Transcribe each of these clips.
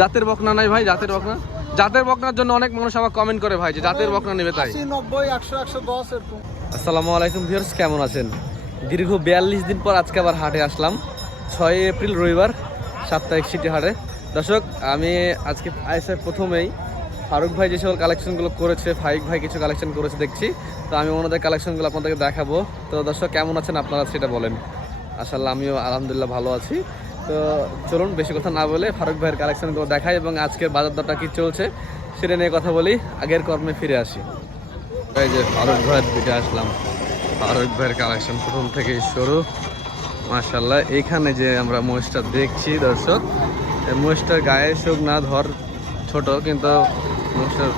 জাতের বকনা নাই ভাই জাতের বকনা। জাতের বকনার জন্য অনেক মানুষ আবার কমেন্ট করে ভাই যে জাতের বকনা নেবে তাই। আশি নব্বই একশো একশো দশ এরকম। আসসালামু আলাইকুম ভিউয়ার্স কেমন আছেন? দীর্ঘ বিয়াল্লিশ দিন পর আজকে আবার হাটে আসলাম। ছয় এপ্রিল রবিবার সাপ্তাহিক সিটি হাটে। দর্শক আমি আজকে আইসে প্রথমেই ফারুক ভাই যে সকল কালেকশনগুলো করেছে ফাইক ভাই কিছু কালেকশন করেছে দেখছি। তো আমি ওনাদের কালেকশনগুলো আপনাদেরকে দেখাবো। তো দর্শক কেমন আছেন আপনারা সেটা বলেন। আসাল্লাহ আমিও আলহামদুলিল্লাহ ভালো আছি। তো চলুন বেশি কথা না বলে ফারুক ভাইয়ের কালেকশনগুলো দেখাই এবং আজকের বাজার দরটা কী চলছে সেটা নিয়ে কথা বলি। আগের কর্মে ফিরে আসি। এই যে ফারুক ভাইয়ের দিকে আসলাম। ফারুক ভাইয়ের কালেকশন প্রথম থেকেই শুরু। মার্শাল্লাহ এইখানে যে আমরা মহিষটা দেখছি দর্শক মহিষটার গায়ে শোক না ধর ছোট, কিন্তু মহিষটার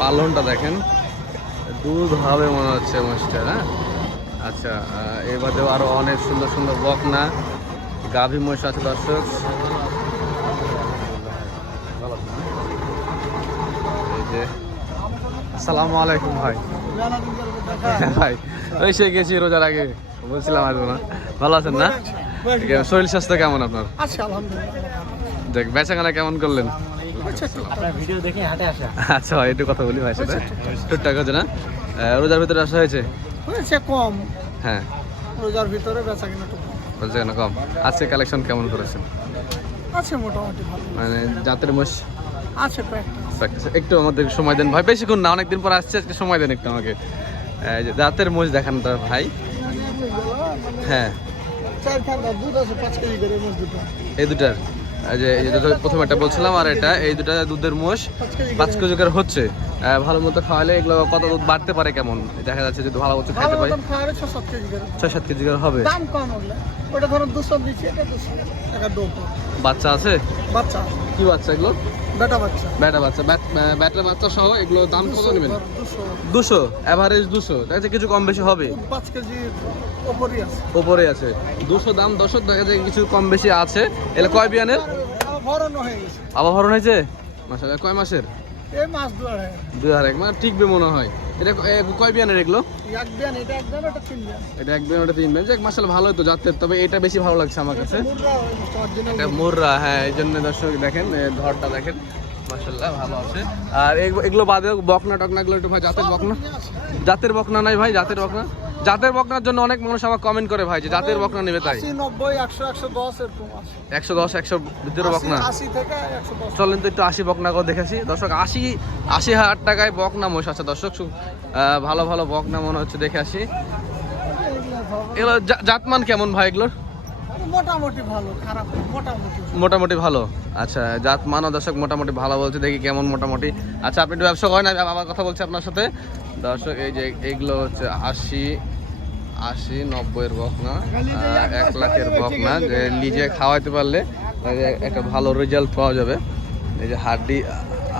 পালনটা দেখেন দুধ হবে মনে হচ্ছে মহিষটা হ্যাঁ? আচ্ছা এবারেও আরও অনেক সুন্দর সুন্দর বকনা গাভী মহিষ আছে দর্শক। এই যে আসসালামু আলাইকুম ভাই। ভাই ওই সে গেছি রোজার আগে বলছিলাম আসব না ভালো আছেন না? শরীর স্বাস্থ্য কেমন আপনার? আচ্ছা দেখ বেচাকেনা কেমন করলেন? আসা। আচ্ছা ভাই একটু কথা বলি ভাই সাথে। টুকটাক হচ্ছে না? রোজার ভিতরে আসা হয়েছে? কম। হ্যাঁ। রোজার ভিতরে বেচা কিনা কম আজকে কালেকশন কেমন করেছেন আছে মোটামুটি ভালো। মানে জাতের মোষ? আছে কয়েকটা। একটু আমাদের সময় দেন ভাই। বেশিক্ষণ না অনেকদিন পর আসছে আজকে সময় দেন একটু আমাকে। দাঁতের মোষ দেখান তো ভাই। হ্যাঁ। এই দুটার? যে এই যেটা প্রথমে একটা বলছিলাম আর এটা এই দুটা দুধের মোষ পাঁচ কেজি করে হচ্ছে ভালো মতো খাওয়ালে এগুলো কত দুধ বাড়তে পারে কেমন? দেখা যাচ্ছে যদি ভালো মতো খাইতে করে ছয় সাত কেজি করে হবে। দাম কম হলে। ওটা ধরো দুশো দিচ্ছে এটা দুশো টাকা বাচ্চা আছে? বাচ্চা কি বাচ্চা এগুলো? বেটা বাচ্চা। ব্যাটা বাচ্চা। ব্যাটা বাচ্চা সহ এগুলো দাম কত নেবেন? দুশো। দুশো? অ্যাভারেজ দুশো? দেখা যাচ্ছে কিছু কম বেশি হবে। পাঁচ কেজি ওপরে আছে। দুশো দাম দশক দেখা যায় কিছু কম বেশি আছে। এলে কয় বিয়ানের? আবার হরণ হয়েছে? মাসাল্লাহ কয় মাসের? এই মাছ দু আড়াই আর এক মানে টিকবে মনে হয়। এটা ক- কয় বিয়ানের এগুলো? এটা এক বিয়ান ওটা তিন বিয়ান। যাক হতো জাতের তবে এটা বেশি ভালো লাগছে আমার কাছে। মুররা এটা মুররা হ্যাঁ এই জন্য দর্শক দেখেন ধরটা দেখেন। মাসাল্লাহ ভালো আছে। আর এগুলো- এগুলো বাদে বকনা টকনাগুলো একটু ভাই জাতের বকনা? জাতের বকনা নাই ভাই জাতের বকনা? জাতের বকনার জন্য অনেক মানুষ আবার কমেন্ট করে ভাই যে জাতের বকনা নেবে তাই? আশি নব্বই একশো একশো দশ এরকম আছে। একশো দশ একশো ভিতরে বকনা? আশি- আশি থেকে একশো দশ। চলেন তো একটু আশি বকনা করে দেখেছি। দর্শক আশি আশি হাজার টাকায় বকনা মোষ আছে। দর্শক ভালো ভালো বকনা মনে হচ্ছে দেখে আসি। এগুলো জাতমান কেমন ভাই এগুলোর? মোটামুটি ভালো খারাপ মোটামুটি মোটামুটি ভালো। আচ্ছা জাত মানো দর্শক মোটামুটি ভালো বলছে দেখি কেমন মোটামুটি। আচ্ছা আপনি একটু ব্যবসা করেন আবার কথা বলছি আপনার সাথে। দর্শক এই যে এইগুলো হচ্ছে আশি আশি নব্বইয়ের বকনা এক লাখের বকনা যে নিজে খাওয়াইতে পারলে একটা ভালো রেজাল্ট পাওয়া যাবে। এই যে হাড্ডি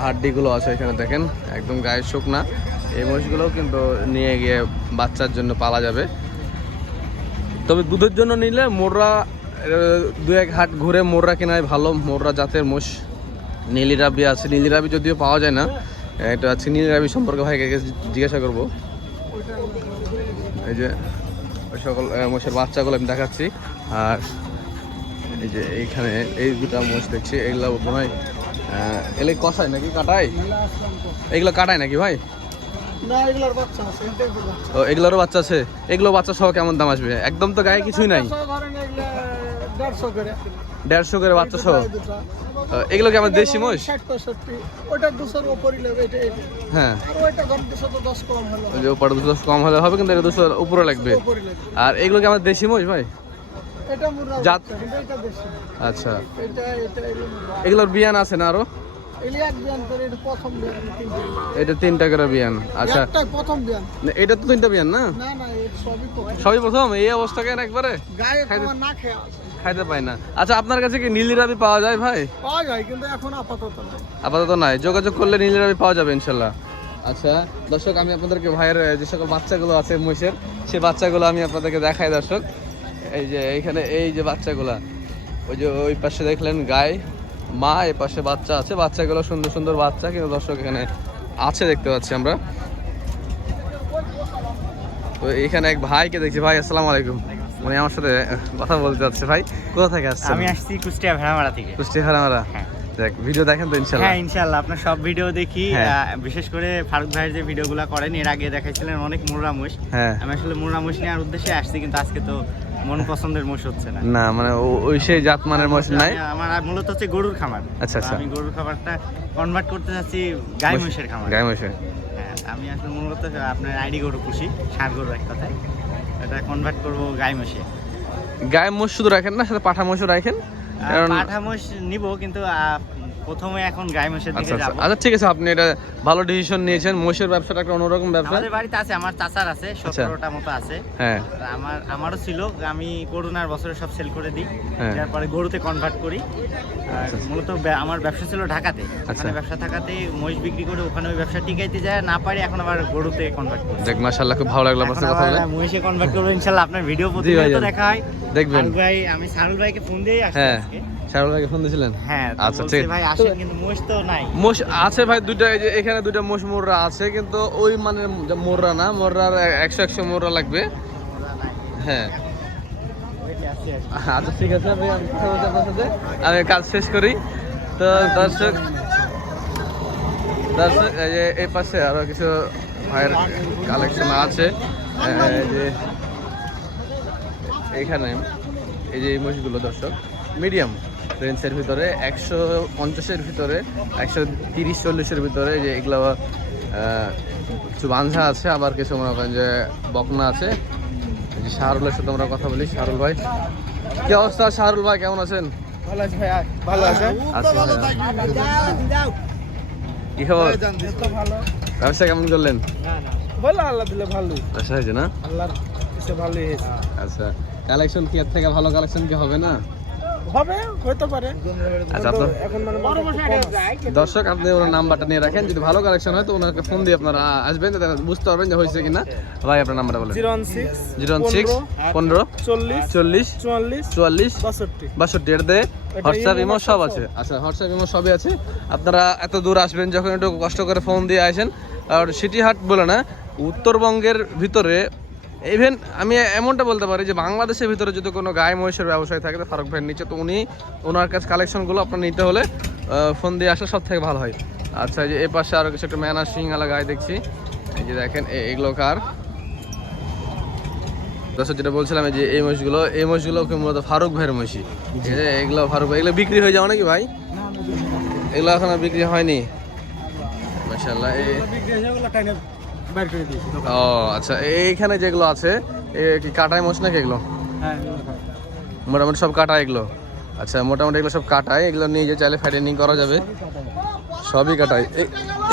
হাড্ডিগুলো আছে এখানে দেখেন একদম গায়ের শুকনা। এই মহিষগুলোও কিন্তু নিয়ে গিয়ে বাচ্চার জন্য পালা যাবে। তবে দুধের জন্য নিলে মোররা দু এক হাট ঘুরে মোররা কেনায় ভালো মোররা জাতের মোষ। নীলি রাবি আছে নীলি রাবি যদিও পাওয়া যায় না এটা আছে নীলি রাবি সম্পর্কে ভাইকে জিজ্ঞাসা করব। এই যে ওই সকল মোষের বাচ্চাগুলো আমি দেখাচ্ছি। আর এই যে এইখানে এই দুটা মোষ দেখছি এগুলো মনে হয় এলে কষায় নাকি কাটায়? এগুলো কাটায় নাকি ভাই? এগুলোর বাচ্চা আছে ও এগুলোরও বাচ্চা আছে? এগুলো বাচ্চা সহ কেমন দাম আসবে? একদম তো গায়ে কিছুই নাই। দেড়শো করে। দেড়শো করে বাচ্চা সহ? এগুলো কি আমার দেশি মোষ ওটা দুশোর হ্যাঁ। ধর দুশো দশ কম হলো। ওই হবে কিন্তু এটা দুশো উপরে লাগবে। আর এগুলো কি আমার দেশি মোষ ভাই? জাত- আচ্ছা। এগুলোর বিয়ান আছে না আরও? এটা তিনটে করে বিয়ান আচ্ছা। এটা তো তিনটা বিয়ান না? সবই প্রথম। এই অবস্থা কেন একবারে? না খাইতে পাই না। আচ্ছা আপনার কাছে কি নীলি রাবি পাওয়া যায় ভাই? পাওয়া যায় কিন্তু এখন আপাতত না আপাতত নাই। যোগাযোগ করলে নীলি রাবি পাওয়া যাবে ইনশাল্লাহ। আচ্ছা দর্শক আমি আপনাদেরকে ভাইয়ের যে সকল বাচ্চাগুলো আছে মহিষের সে বাচ্চাগুলো আমি আপনাদেরকে দেখাই দর্শক। এই যে এইখানে এই যে বাচ্চাগুলা ওই যে ওই পাশে দেখলেন গায়ে মা এই পাশে বাচ্চা আছে। বাচ্চাগুলো সুন্দর সুন্দর বাচ্চা কিন্তু দর্শক এখানে আছে দেখতে পাচ্ছি আমরা। তো এখানে এক ভাইকে দেখছি। ভাই আসসালামু আলাইকুম। মানে আমার সাথে কথা বলতে যাচ্ছে। ভাই কোথা থেকে আসছে আমি আসছি কুষ্টিয়া ভেড়ামারা থেকে। কুষ্টিয়া হারামারা হ্যাঁ। দেখ ভিডিও দেখেন তো ইনশাল্লাহ। হ্যাঁ ইনশাল্লাহ আপনার সব ভিডিও দেখি। হ্যাঁ। বিশেষ করে ফারুক ভাইয়ের যে ভিডিওগুলো করেন এর আগে দেখাইছিলেন অনেক মুররা মোষ হ্যাঁ। আমি আসলে মুররা মোষ নেওয়ার উদ্দেশ্যে আসছি কিন্তু আজকে তো মন পছন্দের মোষ হচ্ছে না। না মানে ওই সেই জাতমানের মোষ নাই? আমি- আমার মূলত হচ্ছে গরুর খামার। আচ্ছা, আচ্ছা। আমি গরুর খামারটা কনভার্ট করতে চাচ্ছি গাই মোষ- মহিষের খামার। গাই মোষে হ্যাঁ আমি আসলে মূলত আপনার আইডি গরু খুশি ষাট গরু এক কথায়। এটা কনভার্ট করব গাই মহিষে গায়ে মোষ শুধু রাখেন না সাথে পাঠা মোষও রাখেন? কারণ পাঠা মোষ নিব কিন্তু প্রথমে এখন মহিষের আচ্ছা দিকে আচ্ছা যাব। আচ্ছা ঠিক আছে আপনি এটা ভালো ডিসিশন নিয়েছেন। মোষের ব্যবসাটা একটা অন্যরকম ব্যবসা। আমাদের বাড়িতে আছে আমার চাচার আছে সতেরোটা মতো আছে। হ্যাঁ। আমার আমারও ছিল আমি করোনার বছরে সব সেল করে দিই। হ্যাঁ। তারপরে গরুতে কনভার্ট করি। মূলত আমার ব্যবসা ছিল ঢাকাতে। আচ্ছা। ওখানে ব্যবসা থাকাতে মহিষ বিক্রি করে ওখানে ওই ব্যবসা টিকাইতে যায় না পারি এখন আবার গরুতে কনভার্ট করি। দেখ মাশাআল্লাহ খুব ভালো লাগল আপনার কথা বলে। মহিষে কনভার্ট করব ইনশাল্লাহ আপনার ভিডিও প্রতিনিয়ত দেখা হয়। দেখবেন। ভাই আমি সারুল ভাইকে ফোন দিয়েই আসছি হ্যাঁ। আজকে। শাহরুল ভাইকে ফোন দিয়েছিলেন? হ্যাঁ আচ্ছা, ঠিক। ভাই আসেন কিন্তু মহিষ তো নাই। মোষ আছে ভাই দুইটা এই যে এখানে দুইটা মোষ মোররা আছে কিন্তু ওই মানে মোররা না মোররার একশো একশো মোররা লাগবে। হ্যাঁ। আচ্ছা ঠিক আছে আমি আমি কথা বলছি আপনার সাথে। আমি কাজ শেষ করি। তো দর্শক দর্শক এই যে এই পাশে আরও কিছু ভাইয়ের কালেকশন আছে। এই যে এখানে এই যে এই মহিষগুলো দর্শক মিডিয়াম রেঞ্জের ভিতরে একশো পঞ্চাশের ভিতরে একশো তিরিশ চল্লিশের ভিতরে যে এগুলো কিছু বাঞ্ঝা আছে আবার কিছু মনে করেন যে বকনা আছে। শাহরুলের সাথে আমরা কথা বলি। শাহরুল ভাই কি অবস্থা শাহরুল ভাই কেমন আছেন? ভালো আছে ভাই ভালো আছে কি খবর? ভালো। ব্যবসা কেমন করলেন? ভালো আল্লাহ দিলে ভালোই ব্যবসা হয়েছে না? হয়েছে। আচ্ছা। কালেকশন কি এর থেকে ভালো কালেকশন কি হবে না? হবে হইতে পারে। আচ্ছা আপনার মানে দর্শক আপনি ওনার নাম্বারটা নিয়ে রাখেন। যদি ভালো কালেকশন হয় তো ওনাকে ফোন দিয়ে আপনারা আসবেন বুঝতে পারবেন যে হয়েছে কিনা। ভাই আপনার নাম্বারটা বলেন। জিরো সিক্স জিরো সিক্স পনেরো চল্লিশ চল্লিশ চুয়াল্লিশ চুয়াল্লিশ বাষট্টি। বাষট্টি দিয়ে হোয়াটসঅ্যাপ ইমো সব আছে। আচ্ছা হোয়াটসঅ্যাপ ইমো সবই আছে। আপনারা এত দূর আসবেন যখন একটু কষ্ট করে ফোন দিয়ে আসেন। আর সিটি হাট বলে না উত্তরবঙ্গের ভিতরে ইভেন আমি এমনটা বলতে পারি যে বাংলাদেশের ভিতরে যদি কোনো গায়ে মহিষের ব্যবসায় থাকে তো ফারুক ভাইয়ের নিচে তো উনি ওনার কাছে কালেকশনগুলো আপনার নিতে হলে ফোন দিয়ে আসলে সব থেকে ভালো হয়। আচ্ছা যে এই পাশে আরও কিছু একটা ম্যানার সিংহালা গায়ে দেখছি। এই যে দেখেন এ- এগুলো কার? দর্শক যেটা বলছিলাম যে এই মহিষগুলো এই মহিষগুলো কি মূলত ফারুক ভাইয়ের মহিষী? এগুলো ফারুক ভাই এগুলো বিক্রি হয়ে যাও নাকি ভাই? এগুলো এখন বিক্রি হয়নি। মাশাআল্লাহ এই বের করে দিয়েছি ও আচ্ছা এইখানে যেগুলো আছে এ কি কাটায় মোষ নাকি এগুলো? হ্যাঁ মোটামুটি সব কাটা এগুলো। আচ্ছা মোটামুটি এগুলো সব কাটায় এগুলো নিয়ে যে চাইলে ফ্যাটেনিং করা যাবে। সবই কাটায়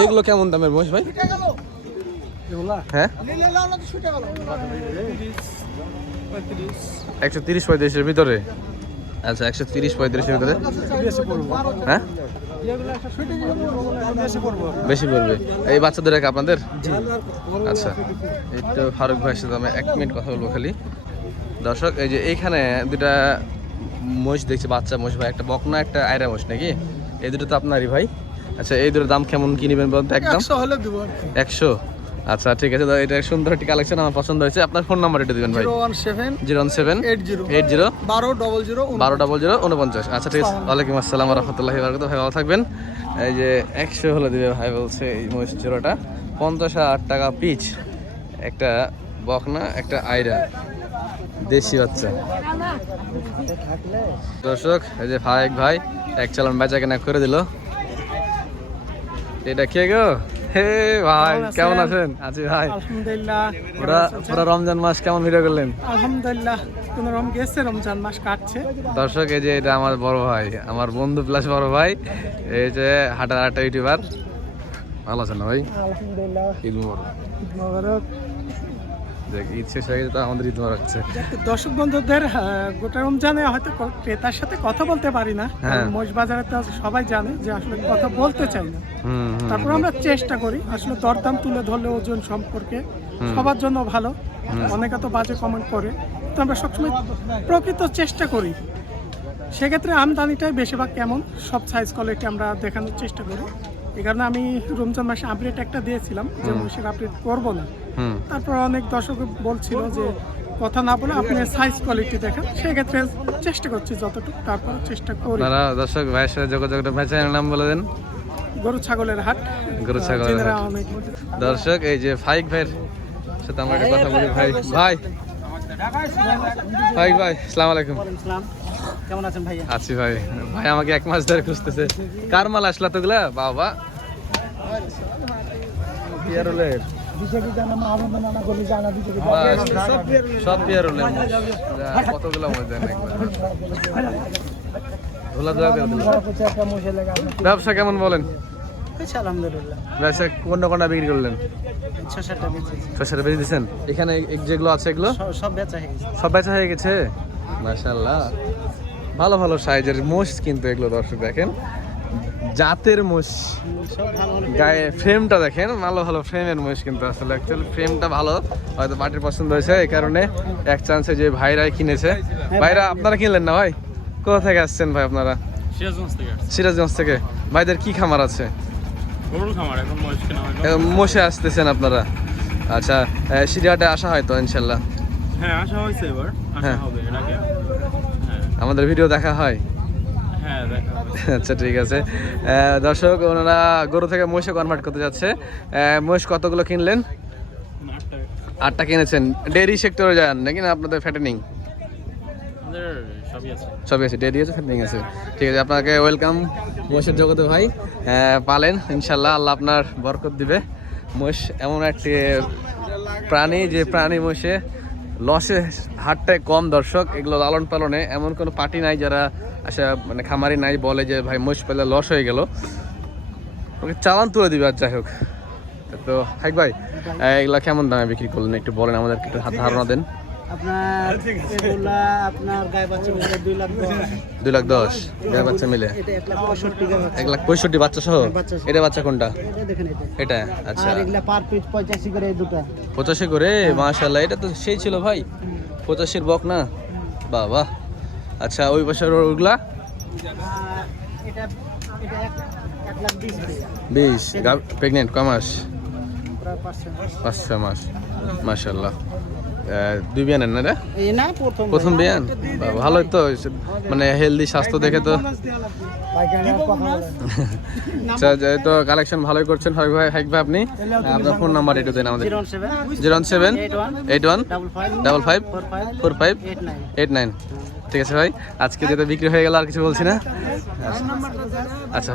এগুলো কেমন দামের মোষ ভাই? হ্যাঁ? একশো তিরিশ পঁয়ত্রিশের ভিতরে। আচ্ছা একশো তিরিশ পঁয়ত্রিশের ভিতরে। হ্যাঁ? বেশি পড়ব। এই বাচ্চাদের এক আপনাদের? আচ্ছা। এই তো ফারুক ভাইয়ের সাথে আমি এক মিনিট কথা বলব খালি। দর্শক এই যে এইখানে দুটা মহিষ দেখছি বাচ্চা মহিষ ভাই একটা বকনা একটা আয়রা মহিষ নাকি? এই দুটো তো আপনারই ভাই। আচ্ছা এই দুটোর দাম কেমন কি নেবেন বলতে একদম? একশো? আচ্ছা ঠিক আছে এটা সুন্দর একটি কালেকশন আমার পছন্দ হয়েছে। আপনার ফোন নাম্বার এটা দিবেন ভাই। Zero one seven zero one seven eight zero eight zero বারো ডবল জিরো বারো ডাবল জিরো উনপঞ্চাশ। আচ্ছা ঠিক আছে। ওয়ালাইকুম আসসালাম রহমতুল্লাহি বারকাত ভাই ভালো থাকবেন। এই যে একশো হলে দিবে ভাই বলছে এই মহিষ জোড়াটা। পঞ্চাশ হাজার টাকা পিচ। একটা বকনা একটা আইরা। দেশি বাচ্চা। দর্শক এই যে ভাই এক ভাই এক চালান বেচা কেনা করে দিল। এটা কে গো? হে ভাই কেমন আছেন? আছি ভাই আলহামদুলিল্লাহ। ওরা ওরা রমজান মাস কেমন ভিডিও করলেন? আলহামদুলিল্লাহ কোন রকম গেছে রমজান মাস কাটছে। দর্শক এই যে এটা আমার বড় ভাই আমার বন্ধু প্লাস বড় ভাই এই যে হাটার হাটা ইউটিউবার ভালো আছেন না ভাই? আলহামদুলিল্লাহ। ঈদ মুবারক। ঈদ ঈদ শেষ হয়ে গেছে তো আমাদের ঈদ মুবারক দর্শক বন্ধুদের গোটা রমজানে হয়তো ক্রেতার সাথে কথা বলতে পারি না হ্যাঁ। মহিষ বাজারে তো সবাই জানে যে আসলে কথা বলতে চাই না। তারপর আমরা চেষ্টা করি আসলে দরদাম তুলে ধরলে ওজন সম্পর্কে সবার জন্য ভালো। অনেকে তো বাজে কমেন্ট করে। তো আমরা সবসময় প্রকৃত চেষ্টা করি। সেক্ষেত্রে আমদানিটাই বেশিরভাগ কেমন? সব সাইজ কোয়ালিটি আমরা দেখানোর চেষ্টা করি। এই কারণে আমি রমজান মাসে আপডেট একটা দিয়েছিলাম যে মহিষের আপডেট করব না। হুম। তারপর অনেক দর্শক বলছিল যে কথা না বলে আপনি সাইজ কোয়ালিটি দেখেন সেক্ষেত্রে চেষ্টা করছি যতটুকু তারপর চেষ্টা করি। আপনারা দর্শক ভাইয়ের সাথে যোগাযোগ ভাই চ্যানেল নাম বলে দেন। গরু ছাগলের হাট গরু ছাগলের হাট। দর্শক এই যে ফাইক ভাইয়ের সাথে আমরা একটা কথা বলি ভাই। ভাই। ফাইক ভাই আসসালামু আলাইকুম। কেমন আছেন ভাইয়া? আছি ভাই। ভাই আমাকে এক মাস ধরে খুঁজতেছে। কার মাল আসলা তোগুলা বাবা। পিয়ারুলের সব কতগুলো। ধুলা ধুলা করে। ব্যবসা কেমন বলেন? আলহামদুলিল্লাহ। ব্যবসা কোনটা কোনটা বিক্রি করলেন? বেঁচেছি। দিচ্ছেন এখানে যেগুলো আছে এগুলো? সব বেচা হয়ে গেছে। সব বেচা হয়ে গেছে? মাশাল্লাহ ভালো ভালো সাইজের মোষ কিন্তু এগুলো দর্শক দেখেন। জাতের মোষ গায়ে ফ্রেমটা দেখেন ভালো ভালো ফ্রেমের মোষ কিন্তু আসলে। অ্যাকচুয়ালি ফ্রেমটা ভালো হয়তো পার্টির পছন্দ হয়েছে এই কারণে এক চান্সে যে ভাইরাই কিনেছে। ভাইরা আপনারা কিনলেন না ভাই? কোথা থেকে আসছেন ভাই আপনারা? সিরাজগঞ্জ থেকে ভাইদের কি খামার আছে? হয়। মোষে আসতেছেন আপনারা। আচ্ছা সিরিয়াটে আসা হয় তো ইনশাল্লাহ। হ্যাঁ আসা হয়েছে এবার। আসা হ্যাঁ। হবে এর আগে। হ্যাঁ। আমাদের ভিডিও দেখা হয় হ্যাঁ। আচ্ছা ঠিক আছে। দর্শক ওনারা গরু থেকে মহিষে কনভার্ট করতে যাচ্ছে। মহিষ কতগুলো কিনলেন? আটটা। কিনেছেন। ডেয়ারি সেক্টরে যান নাকি না আপনাদের ফ্যাটেনিং সবই আছে। সবই আছে ডেয়ারি আছে ফ্যাটেনিং আছে। ঠিক আছে আপনাকে ওয়েলকাম মহিষের জগতে ভাই। পালেন ইনশাল্লাহ আল্লাহ আপনার বরকত দিবে। মহিষ এমন একটি প্রাণী যে প্রাণী মহিষে লসে হাটটাই কম। দর্শক এগুলো লালন পালনে এমন কোনো পার্টি নাই যারা আসা মানে খামারি নাই বলে যে ভাই মহিষ পেলে লস হয়ে গেল। ওকে চালান তুলে দিবে আর যাই হোক। তো হাইক ভাই এগুলা কেমন দামে বিক্রি করলেন? একটু বলেন আমাদেরকে একটু হাত ধারণা দেন। আপনার এগুলা আপনার গায়ে বাচ্চা মিলে দুই লাখ গায়ে বাচ্চা মিলে? লাখ পঁয়ষট্টি টাকা এক লাখ পঁয়ষট্টি বাচ্চা সহ? এটা বাচ্চা কোনটা? এটা দেখেন এটা। এটা? আচ্ছা। আর এগুলা পার পিস পঁচাশি করে দুটা। করে? মাশাল্লাহ এটা তো সেই ছিল ভাই। পঁচাশির বক না? বাবা। আচ্ছা ওই বছর ওগুলা? বিশ প্রেগনেন্ট কমাস পাঁচ ছয় মাস। মাশাল্লাহ দুই বিয়ানের না রে? প্রথম বিয়ান। ভালোই তো মানে হেলদি স্বাস্থ্য দেখে তো। আচ্ছা তো কালেকশন ভালোই করছেন হাইক ভাই হাইক ভাই আপনি? আপনার ফোন নাম্বার একটু দেন আমাদের। Zero seven. Eight one double five four five eight nine ঠিক আছে ভাই আজকে যেটা বিক্রি হয়ে গেল আর কিছু বলছি না? আচ্ছা। আচ্ছা।